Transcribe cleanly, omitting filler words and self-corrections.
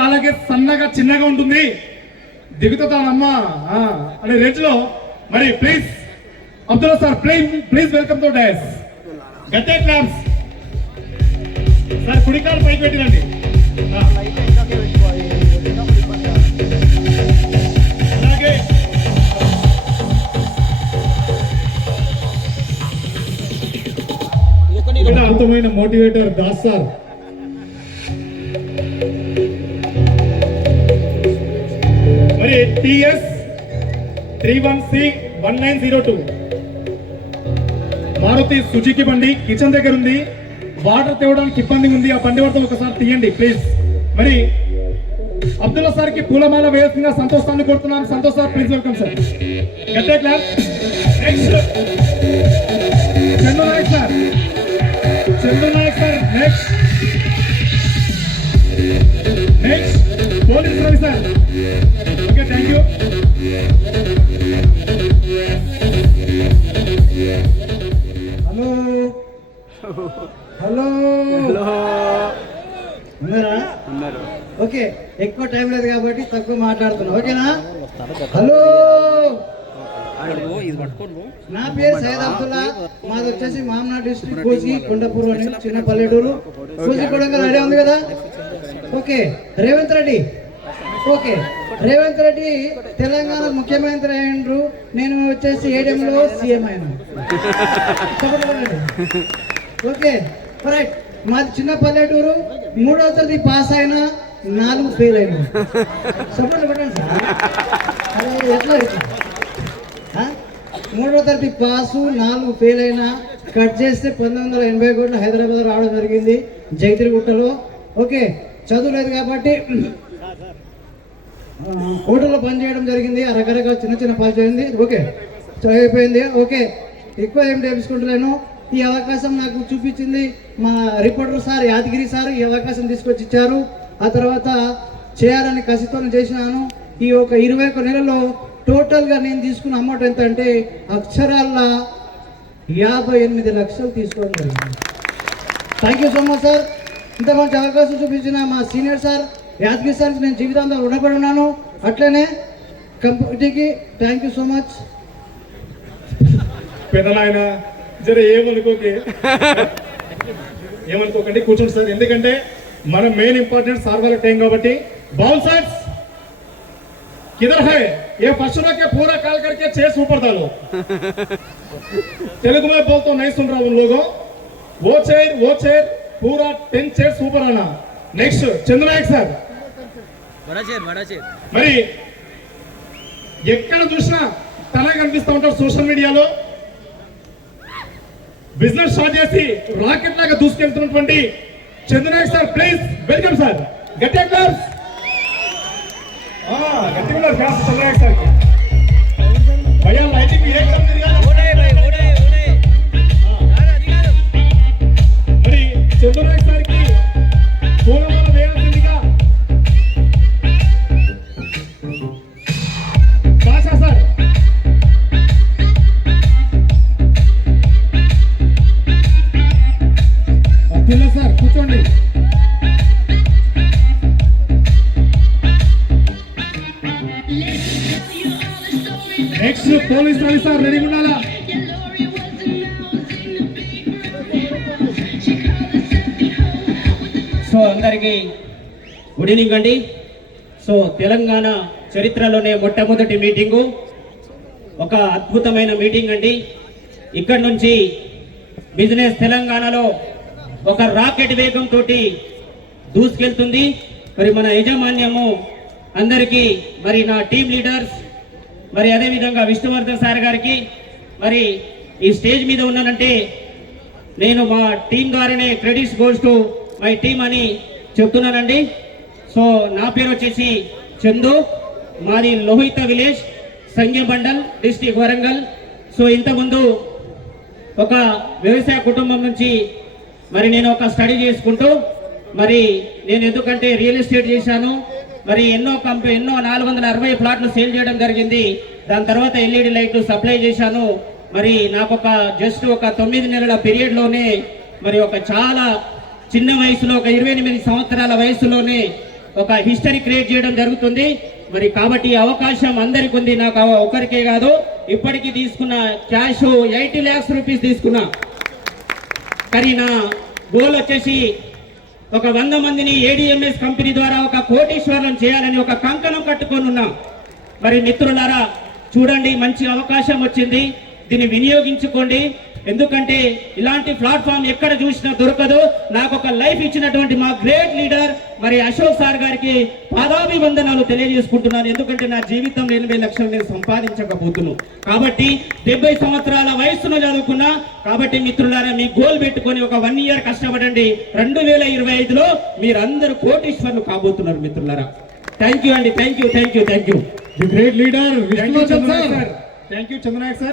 నాలాగే సన్నగా చిన్నగా ఉంటుంది, దిగుతానమ్మా అనే రేంజ్ లో. మరి please Abdullah sir, please welcome to dais. గట్టే క్లాప్స్ సార్. కుడికాలు పైకి పెట్టినండి. అలాగే అద్భుతమైన మోటివేటర్ దాస్ సార్. మరి టిఎస్ 31C1902 మారుతి సుజుకి బండి కిచెన్ దగ్గర ఉంది, వాటర్ తేవడానికి ఇబ్బంది ఉంది. ఆ బండి వద్ద ఒకసారి తీయండి ప్లీజ్. మరి అబ్దుల్లా సార్ కి పూలమాల వేయాల్సిందిగా సంతోష్ సార్ని కోరుతున్నాను. Santosh sir please welcome sir. గట్టే claps. Next Chandu Nayak sir. Next police Ravi sir. Okay, thank you. Hello ఉన్నారు. ఓకే, ఎక్కువ టైం లేదు కాబట్టి తక్కువ మాట్లాడుతున్నా, ఓకేనా? హలో, నా పేరు సయ్యద్ అబ్దుల్లా. మాది వచ్చేసి మామనా డిస్ట్రిక్ట్ కోసి కొండపూర్ అని చిన్న పల్లెటూరు. కోసి కొడంగల్ ఐడియా ఉంది కదా? ఓకే, రేవంత్ రెడ్డి. ఓకే, రేవంత్ రెడ్డి తెలంగాణ ముఖ్యమంత్రి అయ్యిండ్రు, నేను వచ్చేసి ఏడెంలో సీఎం అయినా. Okay right. మాది చిన్న పల్లెటూరు, 3వ తరగతి పాస్ అయినా 4 ఫెయిల్ అయినా. సపోర్ట్ పెట్టండి సార్. అదే ఎట్లా 3వ తరగతి పాసు 4 ఫెయిల్ అయినా కట్ చేస్తే 1980 హైదరాబాద్ రావడం జరిగింది, జైత్రిగుట్టలో. ఓకే, చదువు లేదు కాబట్టి హోటల్లో పనిచేయడం జరిగింది. రకరకాల చిన్న పని చేయండి. ఓకే, అయిపోయింది. ఓకే, ఎక్కువ ఏం తెలుసుకుంటలేను. ఈ అవకాశం నాకు చూపించింది మా రిపోర్టర్ సార్, యాదగిరి సార్ ఈ అవకాశం తీసుకొచ్చి ఇచ్చారు. ఆ తర్వాత చేయాలని కసితో చేసినాను. ఈ ఒక 21 నెలలో టోటల్గా నేను తీసుకున్న అమౌంట్ ఎంత అంటే అక్షరాల 58 లక్షలు తీసుకోవడం జరిగింది. Thank you so much sir. ఇంత మంచి అవకాశం చూపించిన మా సీనియర్ సార్ యాదగిరి సార్కి నేను జీవితాంతం రుణపడి ఉన్నాను. అట్లనే కంపెనీకి థ్యాంక్ యూ సో మచ్. పెద్దలాయన జర ఏమనుకోకండి, కూర్చోండి సార్. ఎందుకంటే మన మెయిన్ ఇంపార్టెంట్ సార్ వాళ్ళ టైం కాబట్టి. बाउंसर्स किधर है? ये पशुओं के पूरा काल करके 6 ऊपर डालो. तेलुगु में बोल तो नहीं सुन रहा उन लोगों. वो चेयर पूरा 10 चेयर्स ऊपर आना. Next Chandranayak sir. बड़ा चेयर మరి ఎక్కడ చూసినా తల కనిపిస్తూ ఉంటారు సోషల్ మీడియాలో. బిజినెస్ స్టార్ట్ చేసి రాకెట్ లాగా దూసుకెళ్తున్నటువంటి Chandranayak sir, please welcome sir. గట్టిగా క్లాప్స్. గట్టిగా ఉన్నారు క్లాస్ చంద్రనాయక్ సార్ కి. భయ్యా లైటింగ్ ఏకదం తిరగాలి. మరి చంద్రనాయక్ సార్ కి పూలమాల వేయాల్సిందిగా బాషా సార్. అబ్దుల్లా సార్ కూర్చోండి. నెక్స్ట్ పోలీస్ రవి సార్ రెడీగా ఉండాలా. సో అందరికీ గుడ్ ఈవినింగ్ అండి. సో తెలంగాణ చరిత్రలోనే మొట్టమొదటి మీటింగు, ఒక అద్భుతమైన మీటింగ్ అండి. ఇక్కడ నుంచి బిజినెస్ తెలంగాణలో ఒక రాకెట్ వేగంతో దూసుకెళ్తుంది. మరి మన యజమాన్యము అందరికీ, మరి నా టీం లీడర్స్, మరి అదేవిధంగా విష్ణువర్ధన్ సార్ గారికి, మరి ఈ స్టేజ్ మీద ఉన్నానంటే నేను మా టీం ద్వారానే credits goes to my team అని చెప్తున్నానండి. సో నా పేరు వచ్చేసి చందు, మాది లోహిత విలేజ్, సంఘం మండల్, డిస్ట్రిక్ట్ వరంగల్. సో ఇంతకుముందు ఒక వ్యవసాయ కుటుంబం నుంచి మరి నేను ఒక స్టడీ చేసుకుంటూ, మరి నేను ఎందుకంటే రియల్ ఎస్టేట్ చేశాను, మరి ఎన్నో 460 ప్లాట్లు సేల్ చేయడం జరిగింది. దాని తర్వాత ఎల్ఈడి లైట్లు సప్లై చేశాను. మరి నాకు జస్ట్ ఒక 9 నెలల పీరియడ్లోనే, మరి ఒక చాలా చిన్న వయసులో, ఒక 28 సంవత్సరాల వయసులోనే ఒక హిస్టరీ క్రియేట్ చేయడం జరుగుతుంది. మరి కాబట్టి ఈ అవకాశం అందరికి ఉంది, నాకు ఒకరికే కాదు. ఇప్పటికీ తీసుకున్న క్యాష్ 80 lakhs రూపీస్ తీసుకున్నా. కానీ నా గోల్ వచ్చేసి ఒక 100 మందిని ADMS కంపెనీ ద్వారా ఒక కోటీశ్వరులను చేయాలని ఒక కంకణం కట్టుకొని ఉన్నాం. మరి మిత్రులారా చూడండి, మంచి అవకాశం వచ్చింది, దీన్ని వినియోగించుకోండి. ఎందుకంటే ఇలాంటి ప్లాట్ఫామ్ ఎక్కడ చూసినా దొరకదు. నాకు ఒక లైఫ్ ఇచ్చినటువంటి మా గ్రేట్ లీడర్ మరి అశోక్ సార్ గారికి పాదాభివందనాలు తెలియజేసుకుంటున్నాను. ఎందుకంటే నా జీవితంలో 80 లక్షలు నేను సంపాదించకపోతున్నాను. కాబట్టి 70 సంవత్సరాల వయస్సును చదువుకున్నా. కాబట్టి మిత్రులారా మీ గోల్ పెట్టుకొని ఒక 1 year కష్టపడండి. 2025లో మీరందరూ కోటీశ్వరులు కాబోతున్నారు మిత్రులారా. థ్యాంక్ యూ అండి, thank you. The great leader Vishnuvardhan sir. Thank you Chandra Nayak sir.